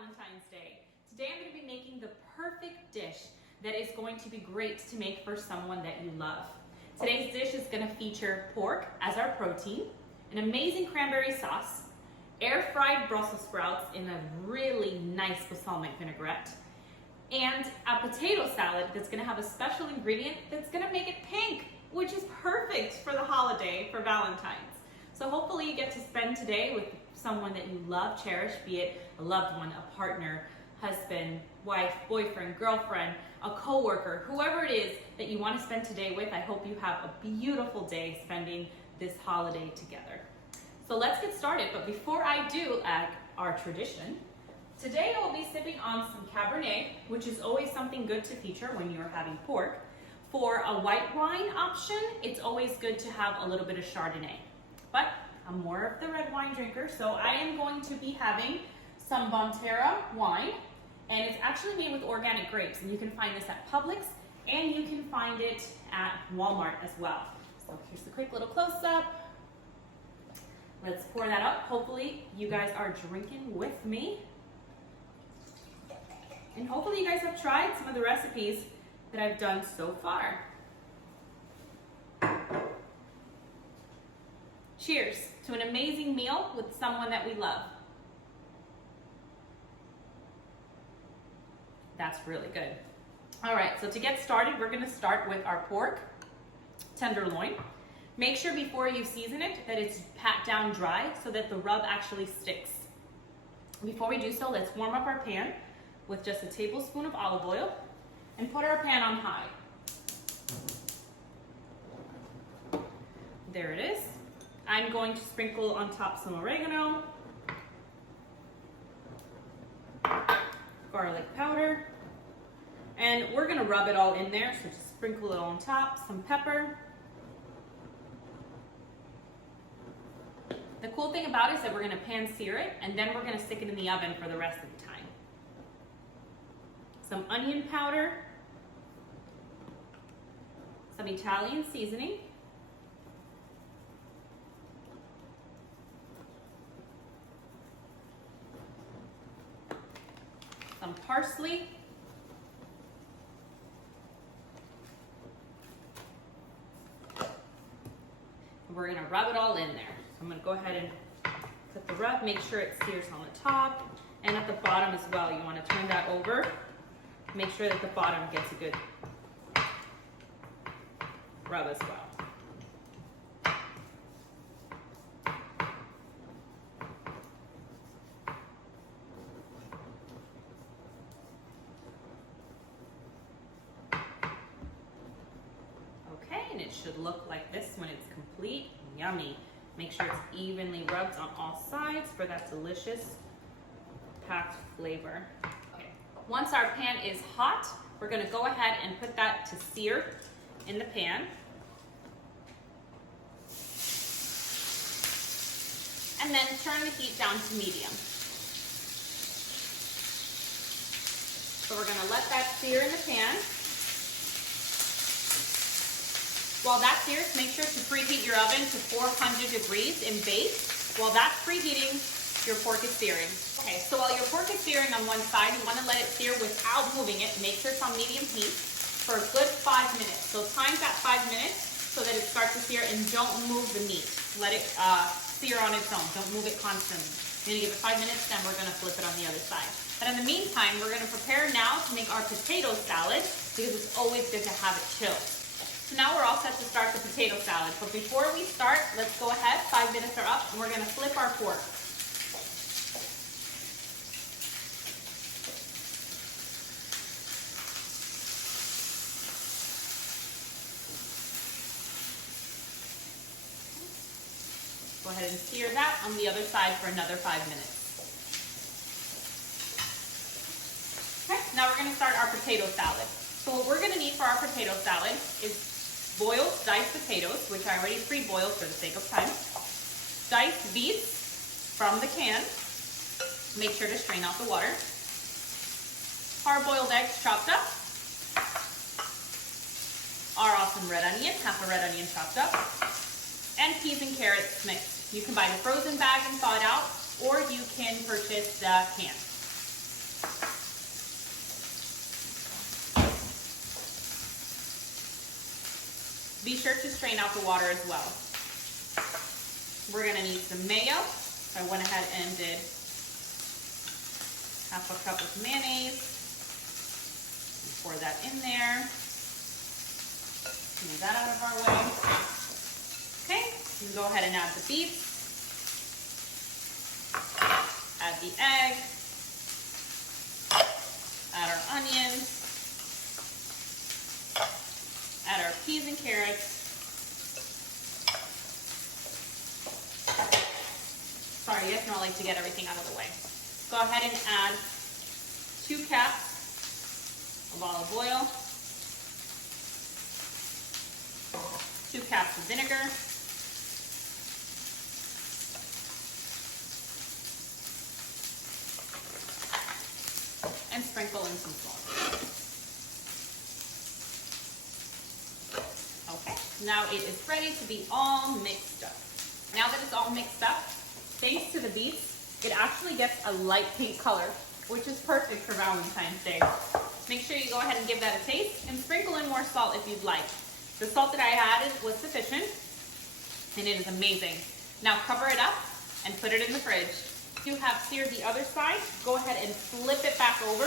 Valentine's Day. Today I'm going to be making the perfect dish that is going to be great to make for someone that you love. Today's dish is going to feature pork as our protein, an amazing cranberry sauce, air-fried Brussels sprouts in a really nice balsamic vinaigrette, and a potato salad that's going to have a special ingredient that's going to make it pink, which is perfect for the holiday for Valentine's. So hopefully you get to spend today with someone that you love, cherish, be it a loved one, a partner, husband, wife, boyfriend, girlfriend, a coworker, whoever it is that you want to spend today with. I hope you have a beautiful day spending this holiday together. So let's get started, but before I do, our tradition, today I will be sipping on some Cabernet, which is always something good to feature when you're having pork. For a white wine option, it's always good to have a little bit of Chardonnay. But I'm more of the red wine drinker, so I am going to be having some Bonterra wine, and it's actually made with organic grapes, and you can find this at Publix, and you can find it at Walmart as well. So here's a quick little close-up. Let's pour that up. Hopefully you guys are drinking with me. And hopefully you guys have tried some of the recipes that I've done so far. Cheers to an amazing meal with someone that we love. That's really good. All right, so to get started, we're gonna start with our pork, tenderloin. Make sure before you season it that it's pat down dry so that the rub actually sticks. Before we do so, let's warm up our pan with just a tablespoon of olive oil and put our pan on high. There it is. I'm going to sprinkle on top some oregano, garlic powder, and we're gonna rub it all in there, so just sprinkle it on top, some pepper. The cool thing about it is that we're gonna pan sear it, and then we're gonna stick it in the oven for the rest of the time. Some onion powder, some Italian seasoning, some parsley, and we're gonna rub it all in there. So I'm gonna go ahead and put the rub, make sure it sears on the top and at the bottom as well. You wanna turn that over, make sure that the bottom gets a good rub as well. And it should look like this when it's complete. Yummy. Make sure it's evenly rubbed on all sides for that delicious packed flavor. Okay. Once our pan is hot, we're going to go ahead and put that to sear in the pan. And then turn the heat down to medium. So we're going to let that sear in the pan. While that sears, make sure to preheat your oven to 400 degrees in base. While that's preheating, your pork is searing. Okay, so while your pork is searing on one side, you want to let it sear without moving it. Make sure it's on medium heat for a good 5 minutes. So time that 5 minutes so that it starts to sear, and don't move the meat. Let it sear on its own. Don't move it constantly. You're going to give it 5 minutes, then we're going to flip it on the other side. But in the meantime, we're going to prepare now to make our potato salad, because it's always good to have it chilled. So now we're all set to start the potato salad. But before we start, let's go ahead. 5 minutes are up, and we're going to flip our pork. Go ahead and sear that on the other side for another 5 minutes. Okay, now we're going to start our potato salad. So what we're going to need for our potato salad is boiled diced potatoes, which I already pre-boiled for the sake of time. Diced beets from the can. Make sure to strain out the water. Hard-boiled eggs chopped up. Our awesome red onion, half a red onion chopped up. And peas and carrots mixed. You can buy the frozen bag and thaw it out, or you can purchase the can. Be sure to strain out the water as well. We're gonna need some mayo. I went ahead and did half a cup of mayonnaise. Pour that in there. Move that out of our way. Okay, you can go ahead and add the beets. Add the egg. Add our onions. Add our peas and carrots. Sorry, you guys know I like to get everything out of the way. Go ahead and add 2 cups of olive oil, 2 cups of vinegar, and sprinkle in some salt. Okay, now it is ready to be all mixed up. Now that it's all mixed up, thanks to the beets, it actually gets a light pink color, which is perfect for Valentine's Day. Make sure you go ahead and give that a taste and sprinkle in more salt if you'd like. The salt that I added was sufficient and it is amazing. Now cover it up and put it in the fridge. If you have seared the other side, go ahead and flip it back over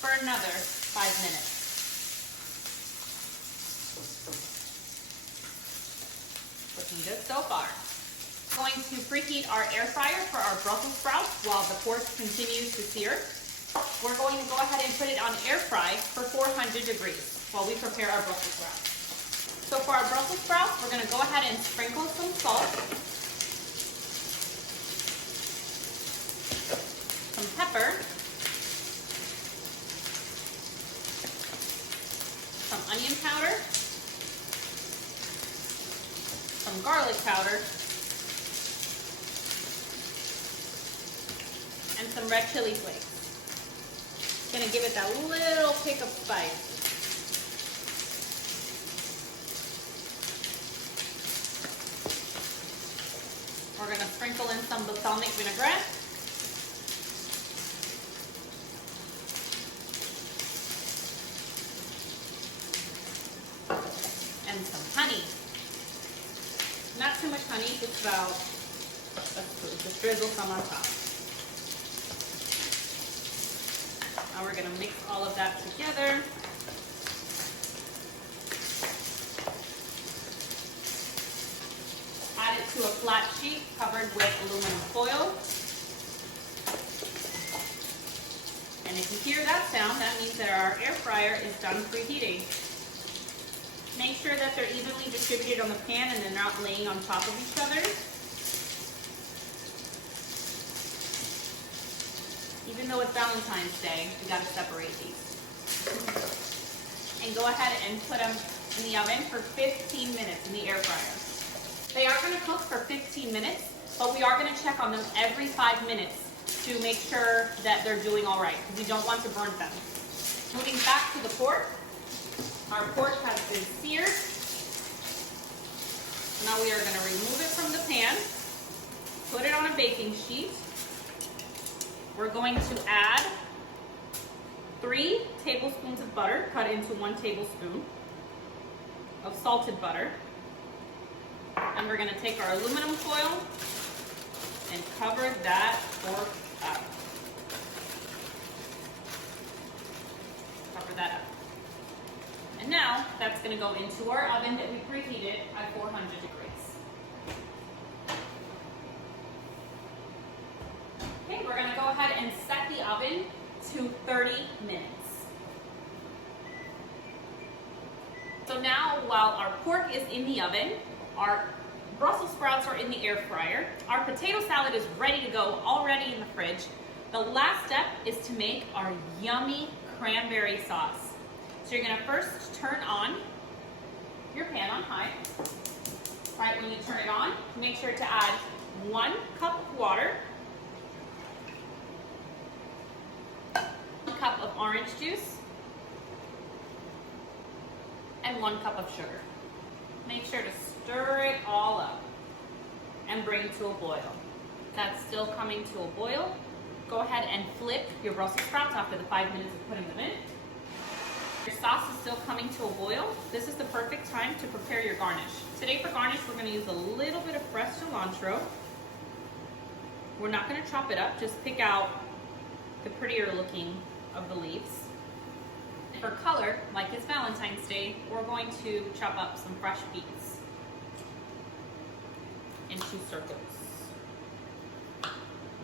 for another 5 minutes. Looking good so far. Going to preheat our air fryer for our Brussels sprouts while the pork continues to sear. We're going to go ahead and put it on air fry for 400 degrees while we prepare our Brussels sprouts. So for our Brussels sprouts, we're going to go ahead and sprinkle some salt, some pepper, some onion powder, some garlic powder, and some red chili flakes. Gonna give it that little kick of spice. We're gonna sprinkle in some balsamic vinaigrette. And some honey. Not too much honey, just about just drizzle some on top. Now we're going to mix all of that together. Add it to a flat sheet covered with aluminum foil. And if you hear that sound, that means that our air fryer is done preheating. Make sure that they're evenly distributed on the pan and they're not laying on top of each other. Even though it's Valentine's Day, we gotta separate these. And go ahead and put them in the oven for 15 minutes in the air fryer. They are gonna cook for 15 minutes, but we are gonna check on them every 5 minutes to make sure that they're doing all right, because we don't want to burn them. Moving back to the pork. Our pork has been seared. Now we are going to remove it from the pan, put it on a baking sheet. We're going to add 3 tablespoons of butter cut into 1 tablespoon of salted butter. And we're going to take our aluminum foil and cover that pork up. Cover that up. And now that's going to go into our oven that we preheated at 400 degrees. Okay, we're going to go ahead and set the oven to 30 minutes. So now while our pork is in the oven, our Brussels sprouts are in the air fryer, our potato salad is ready to go, already in the fridge. The last step is to make our yummy cranberry sauce. So you're going to first turn on your pan on high. Right when you turn it on, make sure to add 1 cup of water, 1 cup of orange juice, and 1 cup of sugar. Make sure to stir it all up and bring it to a boil. That's still coming to a boil. Go ahead and flip your Brussels sprouts after the 5 minutes of putting them in. Your sauce is still coming to a boil. This is the perfect time to prepare your garnish. Today for garnish, we're going to use a little bit of fresh cilantro. We're not going to chop it up, just pick out the prettier looking of the leaves. For color, like it's Valentine's Day, we're going to chop up some fresh beets into circles.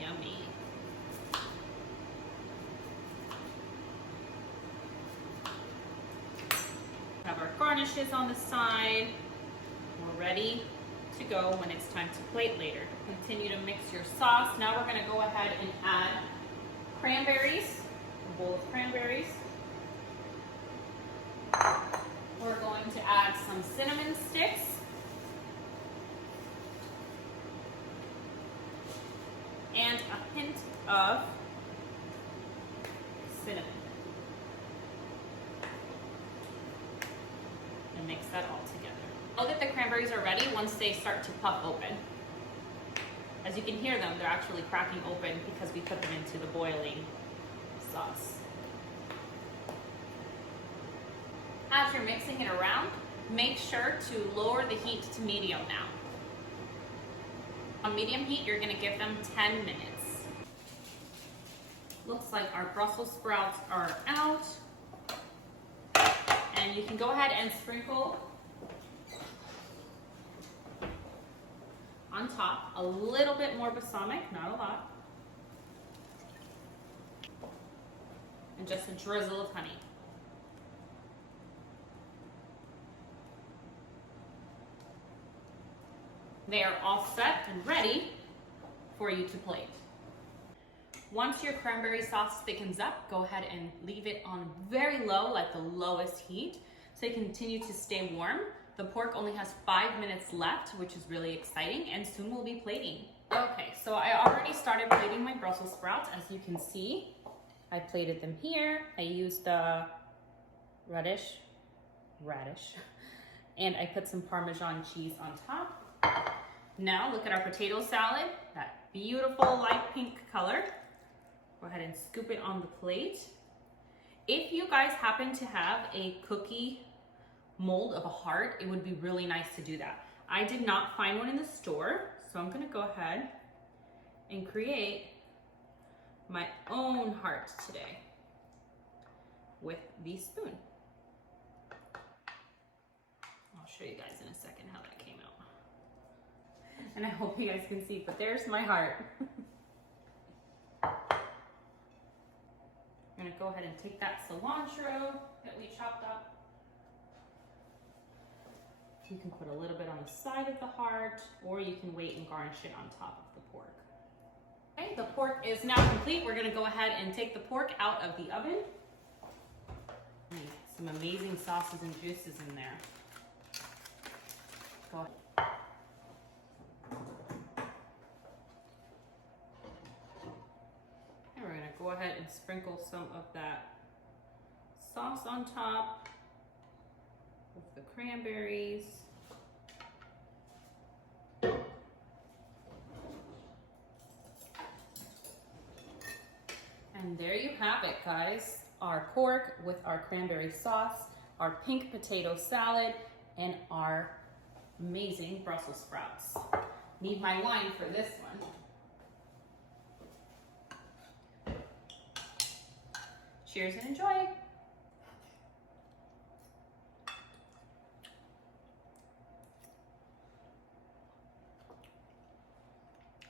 Yummy. Have our garnishes on the side. We're ready to go when it's time to plate later. Continue to mix your sauce. Now we're going to go ahead and add cranberries, a bowl of cranberries. We're going to add some cinnamon sticks. And a hint of cinnamon. And mix that all together. Know that the cranberries are ready once they start to puff open. As you can hear them, they're actually cracking open because we put them into the boiling sauce. As you're mixing it around, make sure to lower the heat to medium now. On medium heat, you're going to give them 10 minutes. Looks like our Brussels sprouts are out. And you can go ahead and sprinkle on top a little bit more balsamic, not a lot. And just a drizzle of honey. They are all set and ready for you to plate. Once your cranberry sauce thickens up, go ahead and leave it on very low, like the lowest heat, so it can continue to stay warm. The pork only has 5 minutes left, which is really exciting, and soon we'll be plating. Okay, so I already started plating my Brussels sprouts. As you can see, I plated them here. I used the radish, and I put some Parmesan cheese on top. Now look at our potato salad, that beautiful light pink color. Go ahead and scoop it on the plate. If you guys happen to have a cookie mold of a heart, it would be really nice to do that. I did not find one in the store, so I'm gonna go ahead and create my own heart today with the spoon. I'll show you guys in a second how that came out. And I hope you guys can see, but there's my heart. I'm gonna go ahead and take that cilantro that we chopped up. You can put a little bit on the side of the heart, or you can wait and garnish it on top of the pork. Okay, the pork is now complete. We're gonna go ahead and take the pork out of the oven. Some amazing sauces and juices in there. Go ahead. And we're gonna go ahead and sprinkle some of that sauce on top with the cranberries. And there you have it, guys. Our pork with our cranberry sauce, our pink potato salad, and our amazing Brussels sprouts. Need my wine for this one. Cheers and enjoy.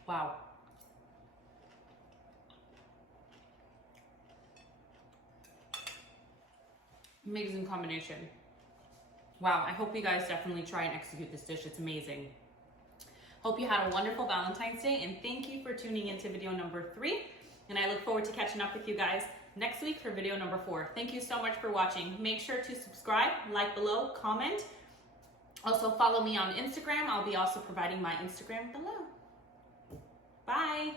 Wow. Amazing combination. Wow, I hope you guys definitely try and execute this dish. It's amazing. Hope you had a wonderful Valentine's Day, and thank you for tuning into video number 3. And I look forward to catching up with you guys next week for video number 4. Thank you so much for watching. Make sure to subscribe, like below, comment. Also follow me on Instagram. I'll be also providing my Instagram below. Bye.